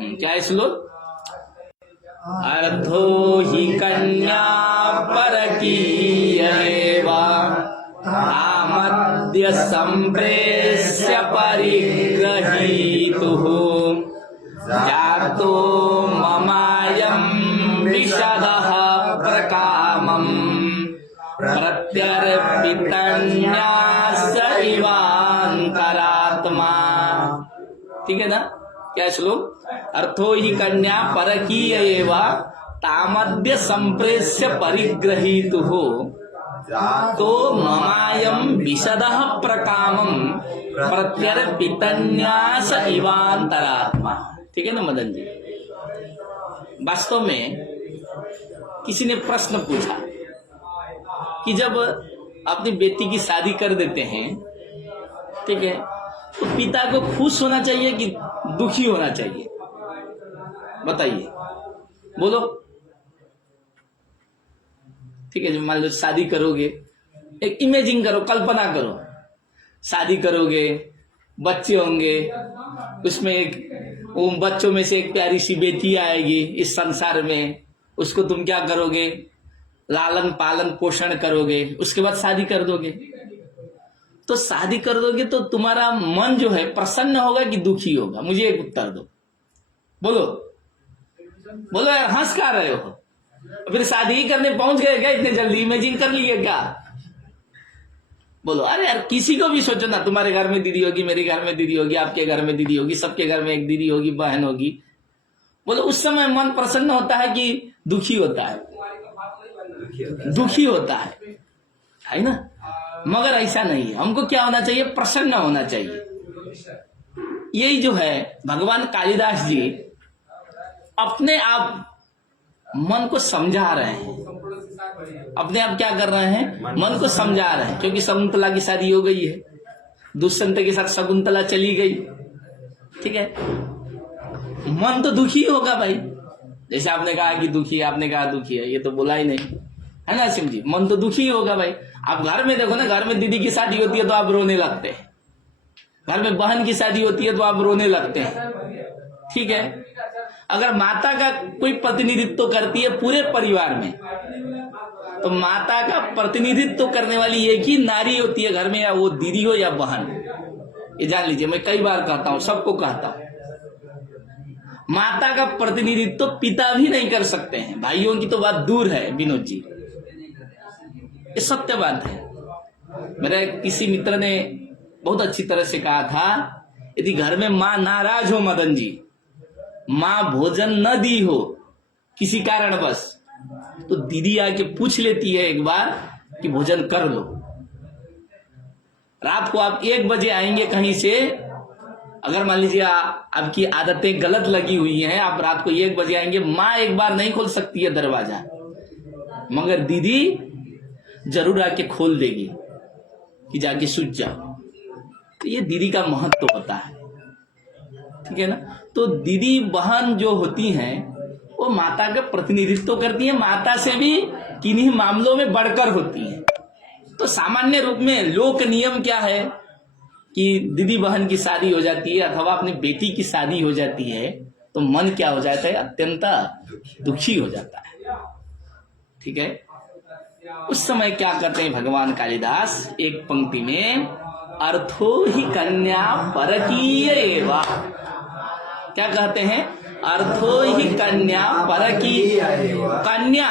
क्या है श्लोक? अर्थो हि कन्या परकीयैवा तामद्य संप्रेष्य परिग्रहीतुः जातो ममायं विशदः प्रकामम् प्रत्यर्पितन्यास इवान्तरात्मा। ठीक है ना? क्या श्लोक? अर्थो ही कन्या परकीय एवा तामद्य संप्रेष्य परिग्रहीतुः तो ममायं विशदः प्रकामं प्रत्यर्पितन्यास इवान्तरात्मा। ठीक है ना मदन जी? वास्तव में किसी ने प्रश्न पूछा कि जब अपनी बेटी की शादी कर देते हैं, ठीक है, तो पिता को खुश होना चाहिए कि दुखी होना चाहिए? बताइए, बोलो। ठीक है, जो मान लो शादी करोगे, एक इमेजिन करो, कल्पना करो, शादी करोगे, बच्चे होंगे, उसमें एक उन बच्चों में से एक प्यारी सी बेटी आएगी इस संसार में, उसको तुम क्या करोगे? लालन पालन पोषण करोगे, उसके बाद शादी कर दोगे। तो शादी कर दोगे तो तुम्हारा मन जो है प्रसन्न होगा कि दुखी होगा? मुझे एक उत्तर दो, बोलो बोलो यार, हंस का रहे हो? फिर शादी ही करने पहुंच गए क्या इतने जल्दी? इमेजिन कर लिए क्या? बोलो। अरे यार, किसी को भी सोचो ना, तुम्हारे घर में दीदी होगी, मेरे घर में दीदी होगी, आपके घर में दीदी होगी, सबके घर में एक दीदी होगी, बहन होगी। बोलो, उस समय मन प्रसन्न होता है कि दुखी होता है? दुखी होता है ना? मगर ऐसा नहीं है। हमको क्या होना चाहिए? प्रसन्न होना चाहिए। यही जो है भगवान कालिदास जी अपने आप मन को समझा रहे हैं। अपने आप क्या कर रहे हैं? मन को समझा रहे हैं। क्योंकि शकुंतला की शादी हो गई है, दुष्यंत के साथ शकुंतला चली गई। ठीक है, मन तो दुखी होगा भाई। जैसे आपने कहा कि दुखी है, आपने कहा दुखी है, ये तो बोला ही नहीं है ना सिम जी? मन तो दुखी होगा भाई। आप घर में देखो ना, घर में दीदी की शादी होती है तो आप रोने लगते हैं, घर में बहन की शादी होती है तो आप रोने लगते हैं। ठीक है, अगर माता का कोई प्रतिनिधित्व करती है पूरे परिवार में, तो माता का प्रतिनिधित्व करने वाली एक ही नारी होती है घर में, या वो दीदी हो या बहन। ये जान लीजिए, मैं कई बार कहता हूं, सबको कहता हूं, माता का प्रतिनिधित्व पिता भी नहीं कर सकते हैं। भाइयों की तो बात दूर है विनोद जी, ये सत्य बात है। मेरे किसी मित्र ने बहुत अच्छी तरह से कहा था, यदि घर में माँ नाराज हो मदन जी, माँ भोजन न दी हो किसी कारणवश, तो दीदी आके पूछ लेती है एक बार कि भोजन कर लो। रात को आप 1 बजे आएंगे कहीं से, अगर मान लीजिए आपकी आदतें गलत लगी हुई हैं, आप रात को 1 बजे आएंगे, माँ एक बार नहीं खोल सकती है दरवाजा, मगर दीदी जरूर आके खोल देगी कि जाके सूझ जाओ। तो ये दीदी का महत्व होता है। ठीक है ना? तो दीदी बहन जो होती हैं वो माता का प्रतिनिधित्व करती है, माता से भी किन्हीं मामलों में बढ़कर होती है। तो सामान्य रूप में लोक नियम क्या है कि दीदी बहन की शादी हो जाती है अथवा अपनी बेटी की शादी हो जाती है तो मन क्या हो जाता है? अत्यंत दुखी हो जाता है। ठीक है, उस समय क्या करते हैं भगवान कालिदास? एक पंक्ति में अर्थो ही कन्या परकीय एवा, क्या कहते हैं? अर्थो ही कन्या परकीय, कन्या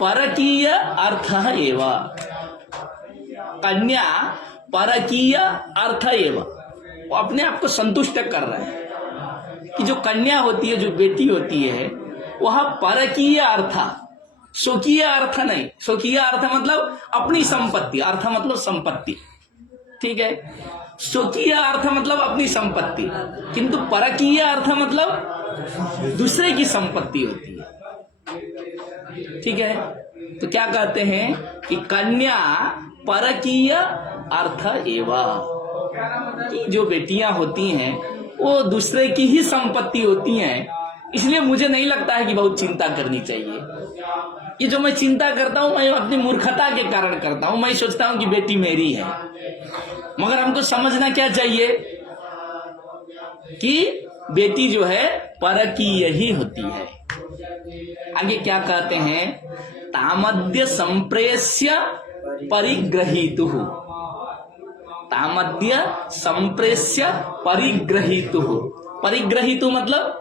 परकीय अर्थ एवा, कन्या परकीय अर्थ एवा। वो अपने आप को संतुष्ट कर रहे हैं कि जो कन्या होती है, जो बेटी होती है, वह परकीय अर्थ, स्वकीय अर्थ नहीं। स्वकीय अर्थ मतलब अपनी संपत्ति, अर्थ मतलब संपत्ति। ठीक है, स्वकीय अर्थ मतलब अपनी संपत्ति, किंतु परकीय अर्थ मतलब दूसरे की संपत्ति होती है। ठीक है, तो क्या कहते हैं कि कन्या परकीय अर्थ एवा, कि जो बेटियां होती हैं वो दूसरे की ही संपत्ति होती हैं। इसलिए मुझे नहीं लगता है कि बहुत चिंता करनी चाहिए। ये जो मैं चिंता करता हूं, मैं अपनी मूर्खता के कारण करता हूं। मैं सोचता हूं कि बेटी मेरी है, मगर हमको समझना क्या चाहिए कि बेटी जो है परकीय ही होती है। आगे क्या कहते हैं, तामद्य संप्रेष्य परिग्रहीतु, तामद्य संप्रेष्य परिग्रहीतु। परिग्रहीतु मतलब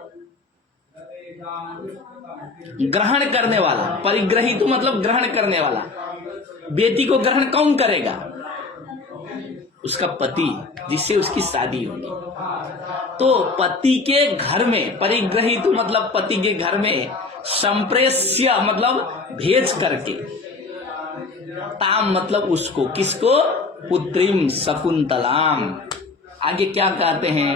ग्रहण करने वाला, परिग्रहीतु मतलब ग्रहण करने वाला। बेटी को ग्रहण कौन करेगा? उसका पति, जिससे उसकी शादी होगी। तो पति के घर में, परिग्रहीतु मतलब पति के घर में, संप्रेष्य मतलब भेज करके, ताम मतलब उसको, किसको? पुत्रीम शकुंतलाम। आगे क्या कहते हैं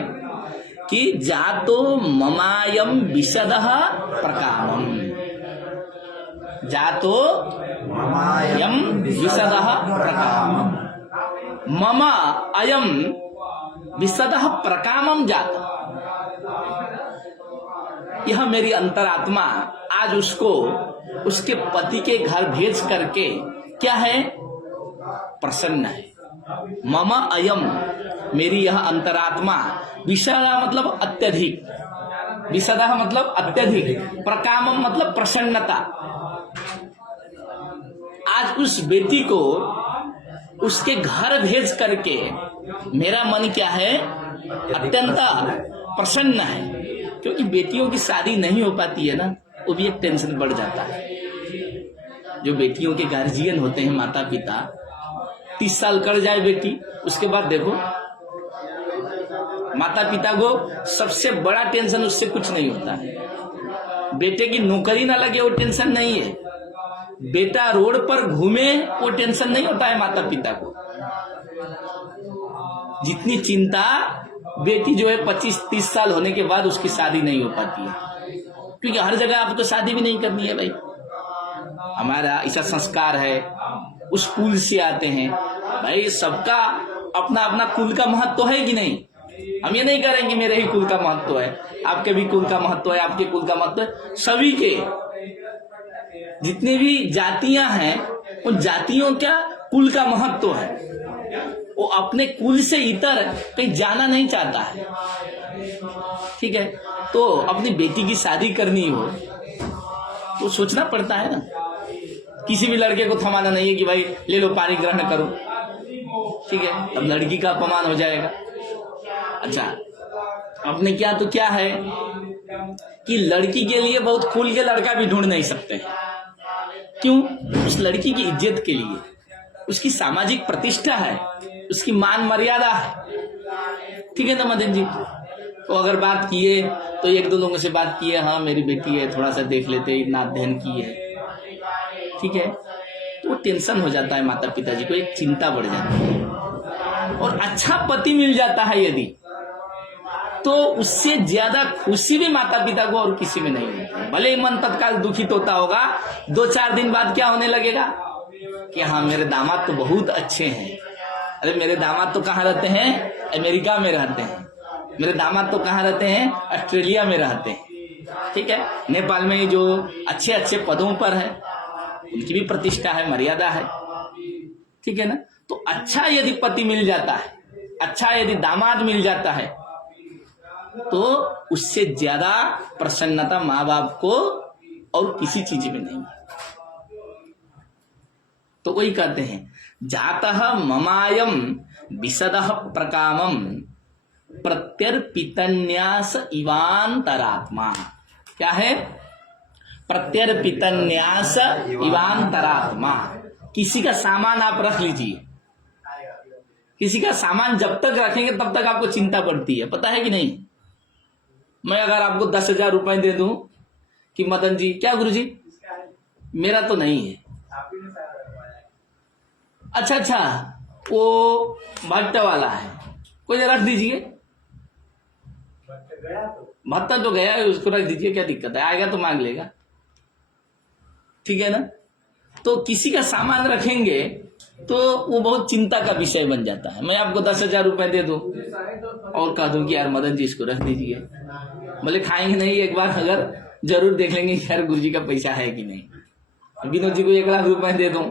कि जातो ममायम विशदः प्रकामम, जातो ममायम विशदः प्रकामम, मम अयम विशदः प्रकामम जाता। यह मेरी अंतरात्मा आज उसको उसके पति के घर भेज करके क्या है? प्रसन्न है। मम अयम, मेरी यह अंतरात्मा, विशदा मतलब अत्यधिक, विशदा मतलब अत्यधिक, प्रकामम मतलब प्रसन्नता। आज उस बेटी को उसके घर भेज करके मेरा मन क्या है? अत्यंत प्रसन्न है। क्योंकि बेटियों की शादी नहीं हो पाती है ना, वो भी एक टेंशन बढ़ जाता है। जो बेटियों के गार्जियन होते हैं, माता पिता, 30 साल कर जाए बेटी, उसके बाद देखो माता पिता को सबसे बड़ा टेंशन उससे कुछ नहीं होता है। बेटे की नौकरी ना लगे वो टेंशन नहीं है, बेटा रोड पर घूमे वो टेंशन नहीं होता है माता पिता को। जितनी चिंता बेटी जो है 25-30 साल होने के बाद उसकी शादी नहीं हो पाती है, क्योंकि हर जगह आपको शादी भी नहीं करनी है भाई। हमारा ऐसा संस्कार है, उस कुल से आते हैं भाई, सबका अपना अपना कुल का महत्व है कि नहीं। हम ये नहीं करेंगे मेरे ही कुल का महत्व है, आपके भी कुल का महत्व है, आपके कुल का महत्व है। सभी के जितने भी जातियां हैं उन जातियों का कुल का महत्व है। वो अपने कुल से इतर कहीं जाना नहीं चाहता है, ठीक है। तो अपनी बेटी की शादी करनी हो तो सोचना पड़ता है ना। किसी भी लड़के को थमाना नहीं है कि भाई ले लो पानी ग्रहण करो, ठीक है, अब लड़की का अपमान हो जाएगा। अच्छा, अपने क्या तो क्या है कि लड़की के लिए बहुत खुल के लड़का भी ढूंढ नहीं सकते। क्यों? उस लड़की की इज्जत के लिए, उसकी सामाजिक प्रतिष्ठा है, उसकी मान मर्यादा है, ठीक है ना मदन जी। तो अगर बात किए तो एक दो लोगों से बात किए, हाँ मेरी बेटी है, थोड़ा सा देख लेते, इतना अध्ययन की है, ठीक है, तो वो टेंशन हो जाता है माता पिता जी को, एक चिंता बढ़ जाती है। और अच्छा पति मिल जाता है यदि, तो उससे ज्यादा खुशी भी माता पिता को और किसी में नहीं मिलती। भले ही मन तत्काल दुखित होता होगा, 2-4 दिन बाद क्या होने लगेगा कि हाँ मेरे दामाद तो बहुत अच्छे हैं। अरे मेरे दामाद तो कहाँ रहते हैं? अमेरिका में रहते हैं। मेरे दामाद तो कहाँ रहते हैं? ऑस्ट्रेलिया में रहते हैं, ठीक है। नेपाल में जो अच्छे अच्छे पदों पर है उनकी भी प्रतिष्ठा है, मर्यादा है, ठीक है ना। तो अच्छा यदि पति मिल जाता है, अच्छा यदि दामाद मिल जाता है, तो उससे ज्यादा प्रसन्नता माँ बाप को और किसी चीज में नहीं है। तो वही कहते हैं जातः ममायम विशदः प्रकामम प्रत्यर्पितन्यास इवांतरात्मा। क्या है? प्रत्यर्पितन्यास इवांतरात्मा। किसी का सामान आप रख लीजिए, किसी का सामान जब तक रखेंगे तब तक आपको चिंता बढ़ती है, पता है कि नहीं। मैं अगर आपको 10,000 रुपए दे दूं कि मदन जी, क्या गुरु जी मेरा तो नहीं है, अच्छा वो भट्ट वाला है, कोई रख दीजिए, भट्टा तो गया है, उसको रख दीजिए, क्या दिक्कत है, आएगा तो मांग लेगा, ठीक है ना। तो किसी का सामान रखेंगे तो वो बहुत चिंता का विषय बन जाता है। मैं आपको 10,000 रुपए दे दूं और कह दूं कि यार मदन जी इसको रख दीजिए, बोले खाएंगे नहीं, एक बार अगर जरूर देख लेंगे कि यार गुरु जी का पैसा है कि नहीं। विनोद जी को 1 लाख रुपए दे दूं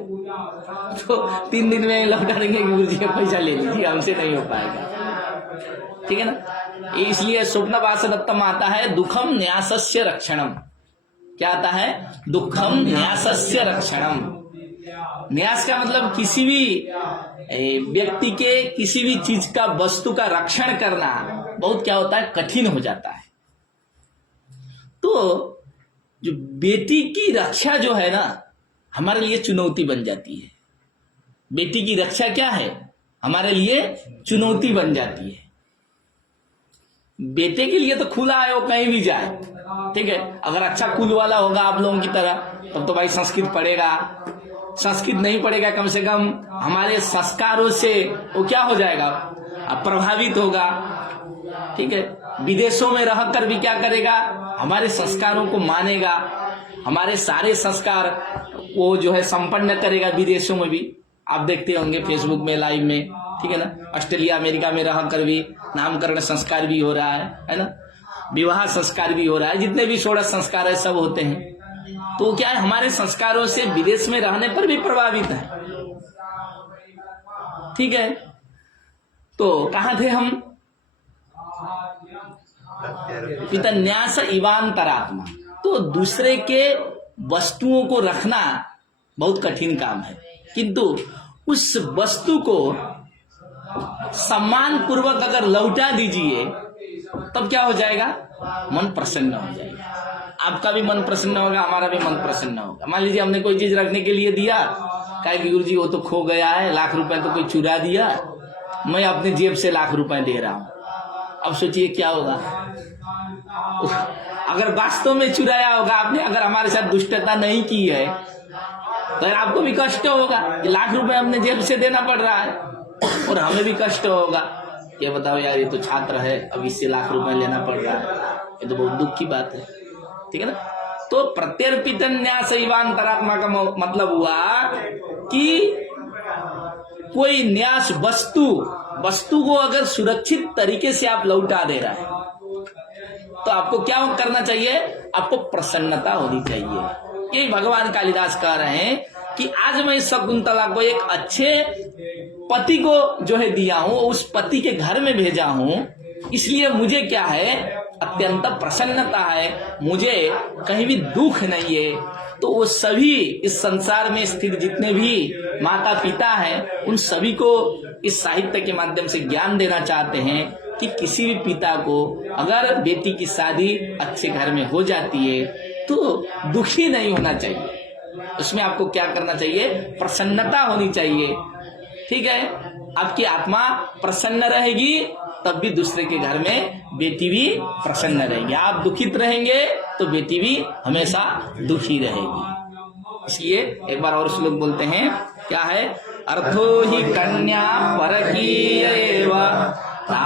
तो 3 दिन में लौटा देंगे कि गुरु जी का पैसा ले लीजिए, हमसे नहीं हो पाएगा, ठीक है ना। इसलिए स्वप्नवासदत्तम आता है दुखम न्यासस्य रक्षणम। क्या आता है? दुखम न्यासस्य रक्षणम। न्यास का मतलब किसी भी व्यक्ति के किसी भी चीज का, वस्तु का रक्षण करना बहुत क्या होता है, कठिन हो जाता है। तो जो बेटी की रक्षा जो है ना, हमारे लिए चुनौती बन जाती है। बेटी की रक्षा क्या है, हमारे लिए चुनौती बन जाती है। बेटे के लिए तो खुला है, वो कहीं भी जाए, ठीक है। अगर अच्छा कुल वाला होगा आप लोगों की तरह, तब तो भाई संस्कृत पढ़ेगा। संस्कृत नहीं पढ़ेगा, कम से कम हमारे संस्कारों से वो क्या हो जाएगा, प्रभावित होगा, ठीक है। विदेशों में रहकर भी क्या करेगा, हमारे संस्कारों को मानेगा, हमारे सारे संस्कार वो जो है संपन्न करेगा विदेशों में भी। आप देखते होंगे फेसबुक में, लाइव में, ठीक है ना। ऑस्ट्रेलिया अमेरिका में रहकर भी नामकरण संस्कार भी हो रहा है ना, विवाह संस्कार भी हो रहा है, जितने भी 16 संस्कार है सब होते हैं। तो क्या है, हमारे संस्कारों से विदेश में रहने पर भी प्रभावित है, ठीक है। तो कहां थे हम? पिता न्यास इवांतरात्मा। तो दूसरे के वस्तुओं को रखना बहुत कठिन काम है, किंतु उस वस्तु को सम्मान पूर्वक अगर लौटा दीजिए तब क्या हो जाएगा, मन प्रसन्न हो जाएगा। आपका भी मन प्रसन्न होगा, हमारा भी मन प्रसन्न होगा। मान लीजिए हमने कोई चीज रखने के लिए दिया, कहे कि गुरुजी वो तो खो गया है, लाख रुपए तो कोई चुरा दिया, मैं अपने जेब से लाख रुपए दे रहा हूं। अब सोचिए क्या होगा। अगर वास्तव में चुराया होगा आपने, अगर हमारे साथ दुष्टता नहीं की है, तो आपको भी कष्ट होगा। लाख रुपए हमने जेब से देना पड़ रहा है और हमें भी कष्ट होगा। क्या बताओ यार, ये तो छात्र है, अब इससे लाख रुपए लेना पड़ रहा है, ये तो बहुत दुख की बात है, ठीक है ना। तो प्रत्यर्पित न्यास इवांतरात्मा का मतलब हुआ कि कोई न्यास वस्तु को अगर सुरक्षित तरीके से आप लौटा दे रहा है, तो आपको क्या करना चाहिए, आपको प्रसन्नता होनी चाहिए। यही भगवान कालिदास कह रहे हैं कि आज मैं शकुंतला को एक अच्छे पति को जो है दिया हूं, उस पति के घर में भेजा हूं, इसलिए मुझे क्या है, अत्यंत प्रसन्नता है, मुझे कहीं भी दुख नहीं है। तो वो सभी इस संसार में स्थित जितने भी माता पिता हैं, उन सभी को इस साहित्य के माध्यम से ज्ञान देना चाहते हैं कि किसी भी पिता को अगर बेटी की शादी अच्छे घर में हो जाती है तो दुखी नहीं होना चाहिए। उसमें आपको क्या करना चाहिए, प्रसन्नता होनी चाहिए, ठीक है। आपकी आत्मा प्रसन्न रहेगी तब भी दूसरे के घर में बेटी भी प्रसन्न रहेगी। आप दुखित रहेंगे तो बेटी भी हमेशा दुखी रहेगी। इसलिए एक बार और श्लोक बोलते हैं, क्या है, अर्थो ही कन्या परकीयैव